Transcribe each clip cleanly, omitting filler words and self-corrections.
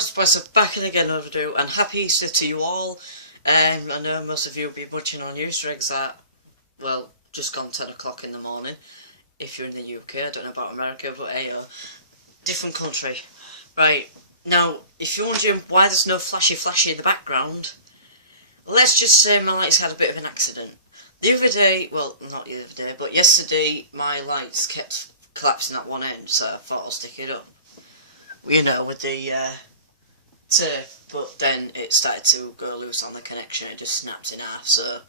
Espresso back in again overdue, and happy Easter to you all. I know most of you will be watching on Easter eggs at, well, just gone 10 o'clock in the morning. If you're in the UK, I don't know about America, but hey, different country. Right, now, if you're wondering why there's no flashy in the background, let's just say my lights had a bit of an accident. The other day, well, not the other day, but yesterday, my lights kept collapsing at one end, so I thought I'll stick it up. You know, with the tape, but then it started to go loose on the connection. It just snapped in half. So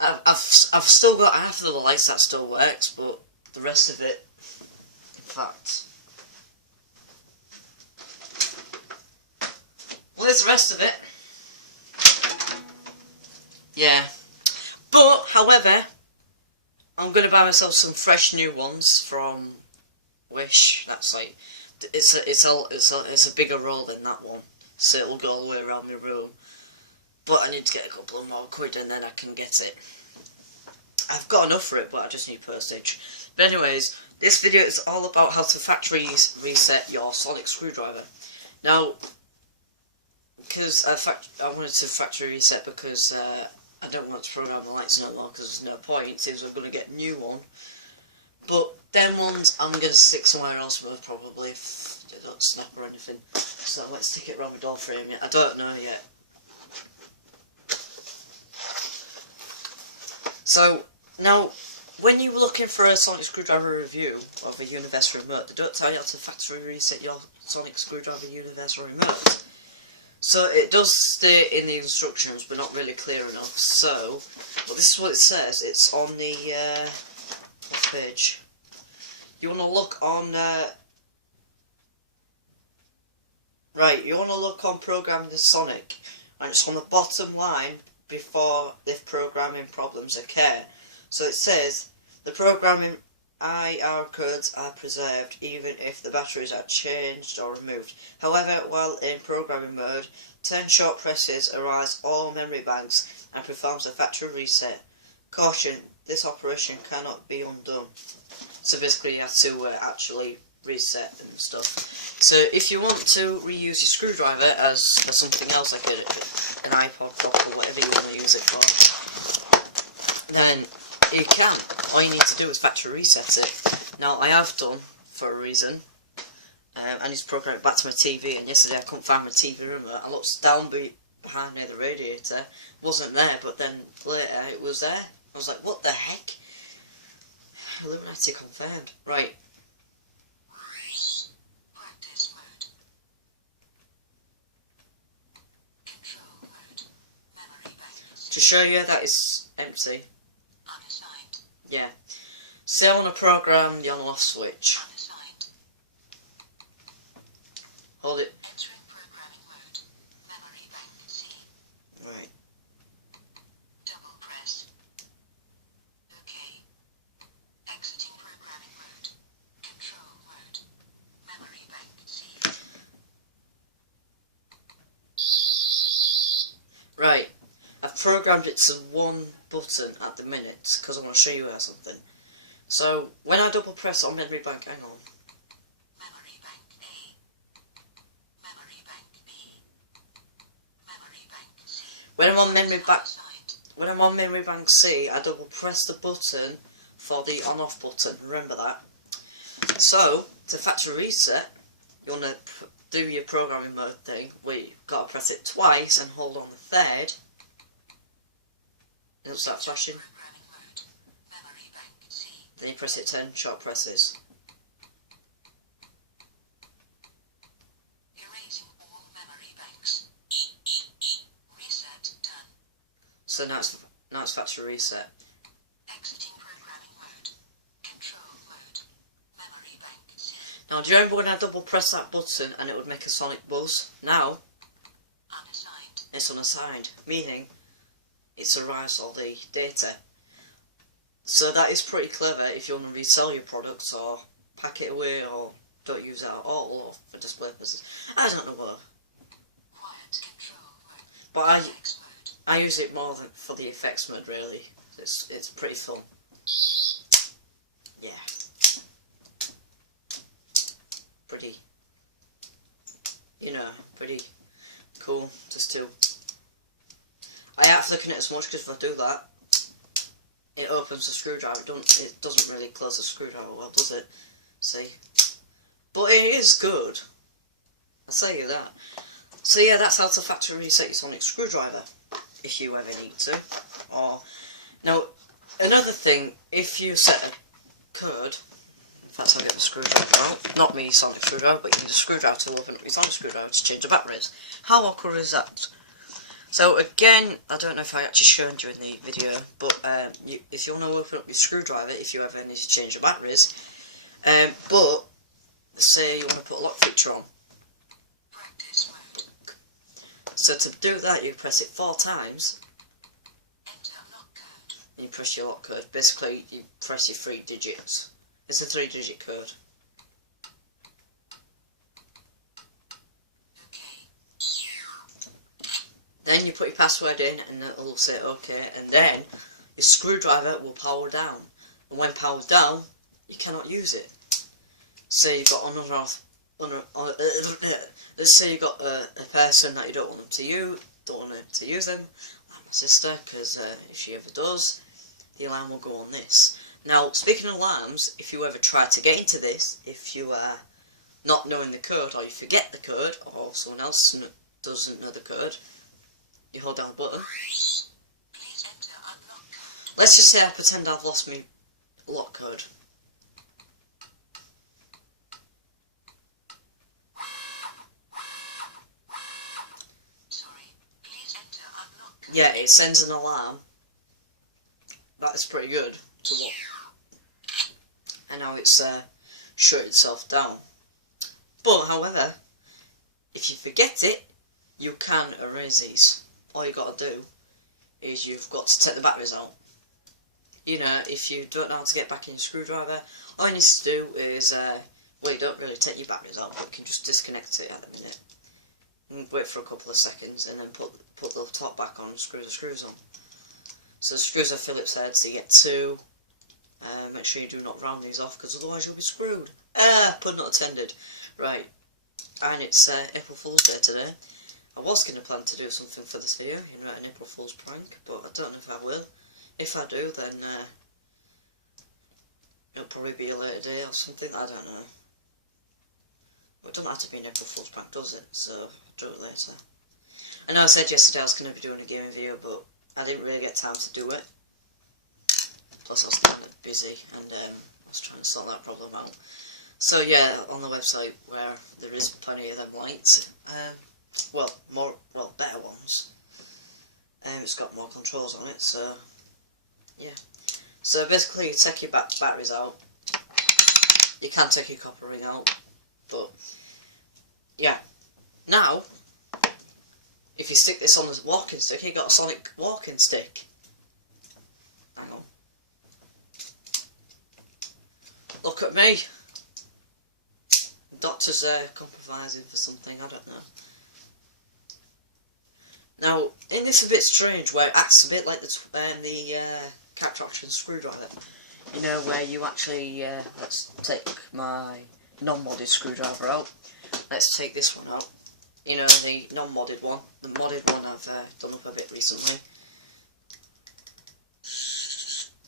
I've still got half of the lights that still works, but the rest of it, in fact, well, there's the rest of it. Yeah, but however, I'm gonna buy myself some fresh new ones from Wish. That's like, it's a bigger roll than that one, so it'll go all the way around my room. But I need to get a couple of more quid and then I can get it. I've got enough for it, but I just need postage. But anyways, this video is all about how to factory reset your sonic screwdriver. Now, because I wanted to factory reset because I don't want to program the lights no more because there's no point, since we're going to get a new one. But them ones I'm going to stick somewhere else with probably if they don't snap or anything. So let's stick it around my door frame yet. I don't know yet. So now, when you're looking for a sonic screwdriver review of a universal remote, they don't tell you how to factory reset your sonic screwdriver universal remote. So it does state in the instructions, but not really clear enough. So, well, this is what it says. It's on the page. You want to look on right, you want to look on programming the Sonic, and it's on the bottom line before if programming problems occur. So it says the programming IR codes are preserved even if the batteries are changed or removed. However, while in programming mode, 10 short presses arise all memory banks and performs a factory reset. Caution, this operation cannot be undone. So basically you have to actually reset and stuff. So if you want to reuse your screwdriver as for something else, like an iPod clock or whatever you want to use it for, then you can. All you need to do is factory reset it. Now I have done, for a reason. I need to program it back to my TV, and yesterday I couldn't find my TV remote. I looked down behind near the radiator, it wasn't there, but then later it was there. I was like, what the heck? Illuminati confirmed. Right. Practice mode. Control mode. Memory bank. To show you that it's empty. Unassigned. Yeah. Say I want to program the on-off switch. Unassigned. Hold it. Entering programming mode. Memory bank C. Right. Double press. OK. Exiting programming mode. Control mode. Memory bank C. Right. I've programmed it to one button at the minute because I want to show you something. So when I double press on memory bank, hang on. Memory bank A. Memory bank B. Memory bank C. When I'm on memory bank, Unassigned. when I'm on memory bank C, I double press the button for the on-off button. Remember that. So to factory reset, you want to do your programming mode thing where you've got to press it twice and hold on the third. It'll start flashing. Programming mode. Memory bank C. Then you press it 10 short presses. Erasing all memory banks. Reset done. So now it's factory reset. Exiting programming mode. Control mode. Memory bank C. Now do you remember when I double press that button and it would make a sonic buzz? Now Unassigned. it's unassigned, meaning it's erased all the data. So that is pretty clever if you want to resell your products or pack it away or don't use it at all or for display purposes. I don't know what. Quiet control mode. But Effects mode. I use it more than for the effects mode really. It's pretty fun. Yeah. Pretty pretty cool just to... I ain't flicking it as much because if I do that, it opens the screwdriver. It doesn't really close the screwdriver well, does it? See? But it is good. I'll tell you that. So yeah, that's how to factory reset your sonic screwdriver, if you ever need to. Or now, another thing, if you set a code, in fact I'll get the screwdriver out, not me sonic screwdriver, but you need a screwdriver to open up your sonic screwdriver to change the batteries. How awkward is that? So again, I don't know if I actually showed you in the video, but if you want to open up your screwdriver, if you ever need to change the batteries, but say you want to put a lock feature on. So to do that, you press it 4 times, and you press your lock code. Basically, you press your 3 digits. It's a 3-digit code. Then you put your password in, and it'll say OK, and then your screwdriver will power down. And when powered down, you cannot use it. Say you've got let's say you've got a person that you don't want them to use them, like my sister, because if she ever does, the alarm will go on this. Now, speaking of alarms, if you ever try to get into this, if you are not knowing the code, or you forget the code, or someone else doesn't know the code, you hold down the button. Let's just say I pretend I've lost my lock code. Yeah, it sends an alarm. That is pretty good to watch. And now it's shut itself down. But, however, if you forget it, you can erase these. All you got to do is you've got to take the batteries out. You know, if you don't know how to get back in your screwdriver, all you need to do is, well, you don't really take your batteries out, but you can just disconnect it at the minute. And wait for a couple of seconds, and then put the top back on and screw the screws on. So the screws are Phillips head, so you get 2. Make sure you do not round these off, because otherwise you'll be screwed. Pun not intended. Right, and it's April Fool's Day today. I was going to plan to do something for this video, you know, an April Fool's prank, but I don't know if I will. If I do, then it'll probably be a later day or something, I don't know. But it doesn't have to be an April Fool's prank, does it? So, I'll do it later. I know I said yesterday I was going to be doing a gaming video, but I didn't really get time to do it. Plus I was getting busy, and I was trying to sort that problem out. So yeah, on the website where there is plenty of them lights, better ones. It's got more controls on it, so yeah. So basically, you take your batteries out. You can take your copper ring out, but yeah. Now, if you stick this on the walking stick, you got a sonic walking stick. Hang on. Look at me. The doctor's compromising for something, I don't know. Now, in this a bit strange, where it acts a bit like the character action screwdriver. You know, where you actually, let's take my non-modded screwdriver out. Let's take this one out. You know, the non-modded one. The modded one I've done up a bit recently.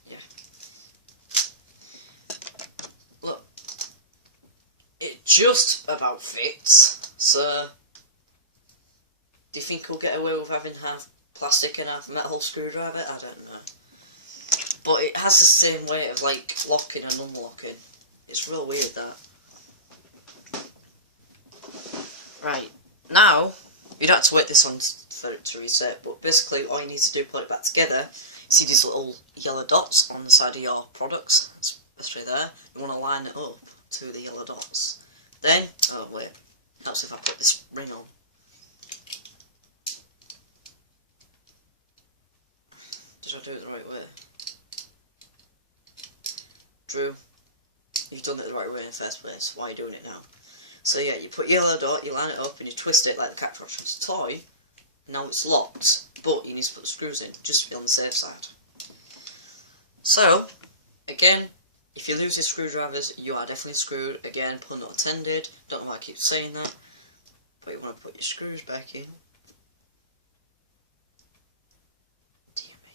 Yeah. Look. It just about fits, so... Do you think we'll get away with having half plastic and half metal screwdriver? I don't know. But it has the same way of, like, locking and unlocking. It's real weird, that. Right. Now, you don't have to wait this on for it to reset, but basically all you need to do, put it back together. See these little yellow dots on the side of your products, especially there. You want to line it up to the yellow dots. Then, oh wait, that's if I put this ring on. Did I do it the right way? Drew, you've done it the right way in the first place. Why are you doing it now? So yeah, you put yellow dot, you line it up, and you twist it like the cat Russian's toy. Now it's locked, but you need to put the screws in, just to be on the safe side. So, again, if you lose your screwdrivers, you are definitely screwed. Again, pun not intended. Don't know why I keep saying that. But you want to put your screws back in. Dear me.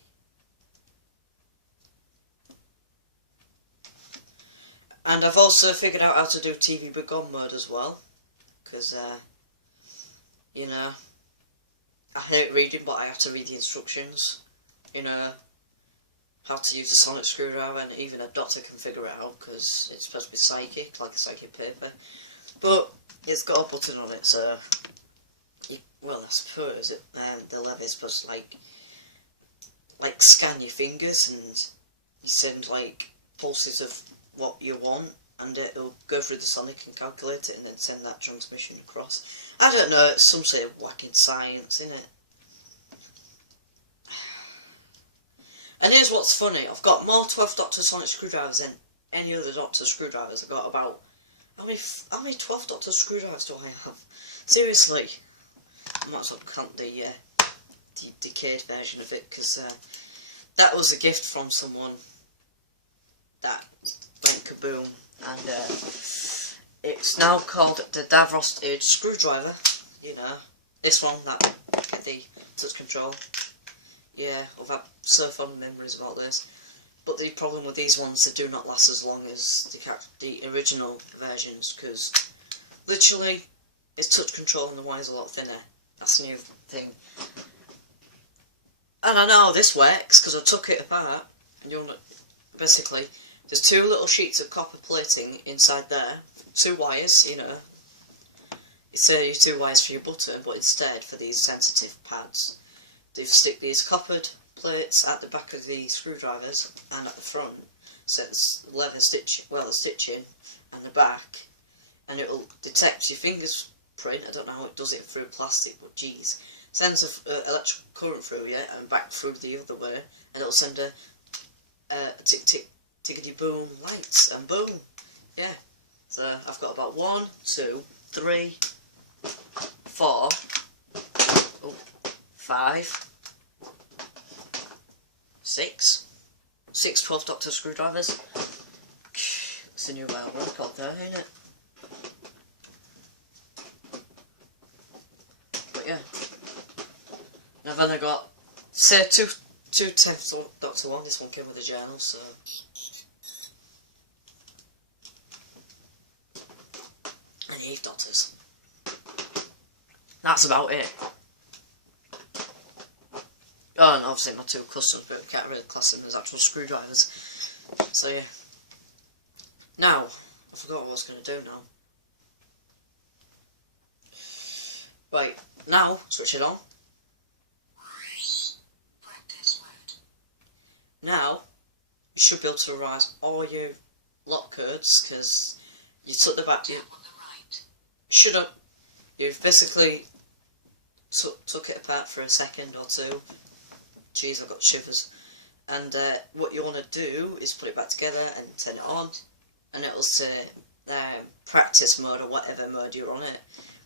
And I've also figured out how to do TV Begone mode as well. Because, you know, I hate reading, but I have to read the instructions. You know, how to use a sonic screwdriver, and even a doctor can figure it out, because it's supposed to be psychic, like a psychic paper. But it's got a button on it, so, well, I suppose the lever is supposed to, like scan your fingers, and you send, like, pulses of what you want, and it'll go through the sonic and calculate it, and then send that transmission across. I don't know, it's some sort of whacking science, isn't it? And here's what's funny, I've got more 12th Doctor sonic screwdrivers than any other Doctor screwdrivers. I've got about, how many 12th Doctor screwdrivers do I have? Seriously, I might as well count the decayed version of it, because that was a gift from someone that went kaboom, and it's now called the Davros Edge screwdriver. You know, this one that get the touch control. Yeah, I've had so fond memories about this. But the problem with these ones, they do not last as long as the original versions, because literally it's touch control and the wire's a lot thinner. That's the new thing. And I know how this works, because I took it apart, and you'll know, basically, there's two little sheets of copper plating inside there, two wires, you know. You say your two wires for your butter, but instead, for these sensitive pads, they stick these coppered plates at the back of the screwdrivers and at the front, so it's leather stitch, well, the stitching and the back, and it'll detect your fingerprint. I don't know how it does it through plastic, but geez, sends electrical current through you and back through the other way, and it'll send a tick tick tickety boom lights, and boom, yeah. So I've got about 1, 2, 3, 4, 5, 6 12th Doctor screwdrivers. It's a new world record there, ain't it? But yeah. And I've only got, say, two 10th Doctor one. This one came with a journal, so. And 8 Doctors. That's about it. Oh, and obviously my 2 customs, but we can't really class them as actual screwdrivers. So yeah. Now, I forgot what I was going to do now. Right, now, switch it on. Practice mode. Now, you should be able to rise all your lock codes, because you took the back, you On the right. should have, you've basically took it apart for a second or two. Jeez, I've got shivers. And what you want to do is put it back together and turn it on, and it'll say practice mode or whatever mode you're on it,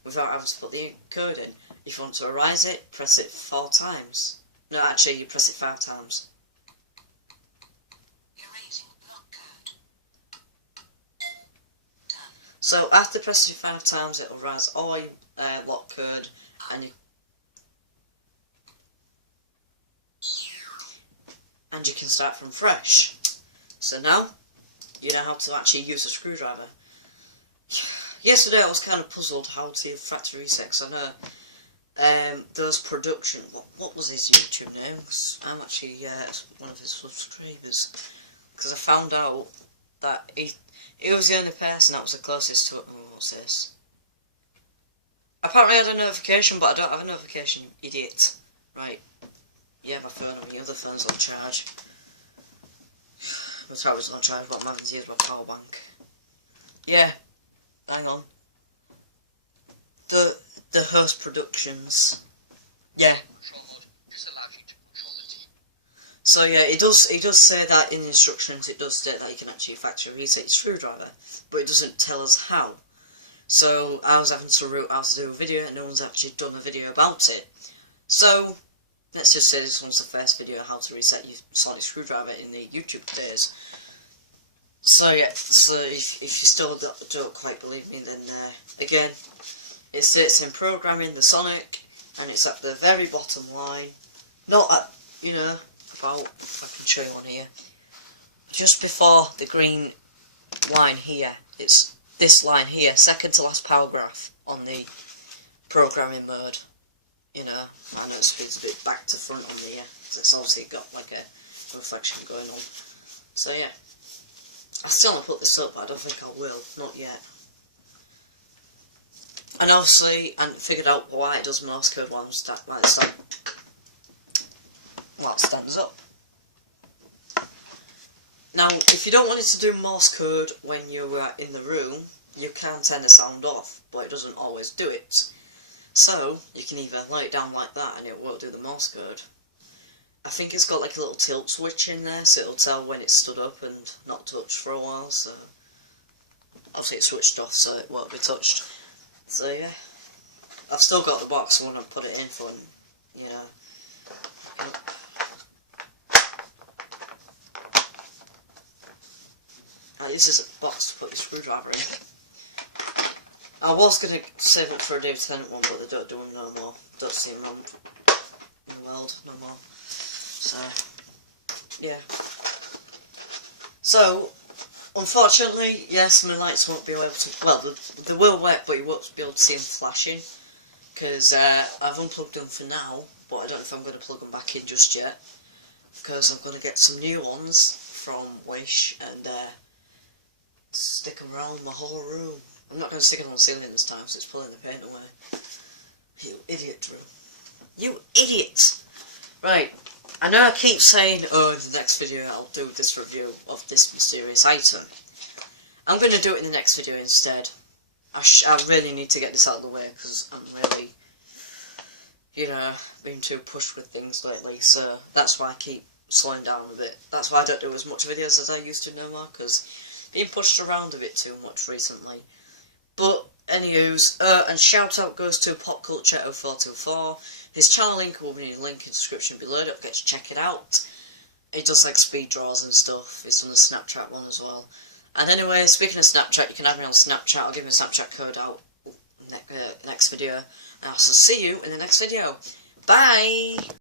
without having to put the code in. If you want to erase it, press it 4 times. No, actually, you press it 5 times. Erasing block code. Done. So after pressing it 5 times, it'll erase all your lock code, and you can start from fresh. So now, you know how to actually use a screwdriver. Yesterday I was kind of puzzled how to factory reset, because I know those production, what was his YouTube name? 'Cause I'm actually one of his subscribers, because I found out that he was the only person that was the closest to it. Oh, what's this? Apparently I had a notification, but I don't have a notification, idiot. Right. Yeah, my phone on the other phone's on charge. My tower's on charge, but I'm having to use my power bank. Yeah, hang on. The host productions. Yeah. So yeah, it does say that in the instructions. It does state that you can actually factory reset your screwdriver, but it doesn't tell us how. So I was having to root out to do a video, and no one's actually done a video about it. So let's just say this one's the first video how to reset your sonic screwdriver in the YouTube days. So yeah, so if you still don't quite believe me, then again, it sits in programming the Sonic, and it's at the very bottom line. Not at, you know, about, if I can show you on here, just before the green line here. It's this line here, second to last paragraph on the programming mode. You know, I know it speeds a bit back to front on here, because it's obviously got like a reflection going on. So yeah, I still haven't put this up, but I don't think I will, not yet. And obviously, I figured out why it does Morse code while it stands up. Now, if you don't want it to do Morse code when you're in the room, you can turn the sound off, but it doesn't always do it. So, you can either lay it down like that and it won't do the Morse code. I think it's got like a little tilt switch in there, so it'll tell when it's stood up and not touched for a while, so... Obviously it's switched off, so it won't be touched. So yeah, I've still got the box when I put it in for, you know. This is a box to put the screwdriver in. I was going to save it for a David Tennant one, but they don't do them no more. Don't see them around in the world no more. So, yeah. So, unfortunately, yes, my lights won't be able to, well, they will work, but you won't be able to see them flashing, because I've unplugged them for now, but I don't know if I'm going to plug them back in just yet, because I'm going to get some new ones from Wish, and stick them around my whole room. I'm not going to stick them on the ceiling this time, so it's pulling the paint away. You idiot, Drew. You idiot! Right. I know I keep saying, oh, in the next video I'll do this review of this mysterious item. I'm going to do it in the next video instead. I really need to get this out of the way, because I'm really, you know, being too pushed with things lately, so that's why I keep slowing down a bit. That's why I don't do as much videos as I used to no more, because being pushed around a bit too much recently. But, anywho's, and shout out goes to PopCulture0424. His channel link will be in the link in the description below, don't forget to check it out. He does like speed draws and stuff, he's done the Snapchat one as well. And anyway, speaking of Snapchat, you can add me on Snapchat, I'll give you a Snapchat code out next video. And I'll see you in the next video. Bye!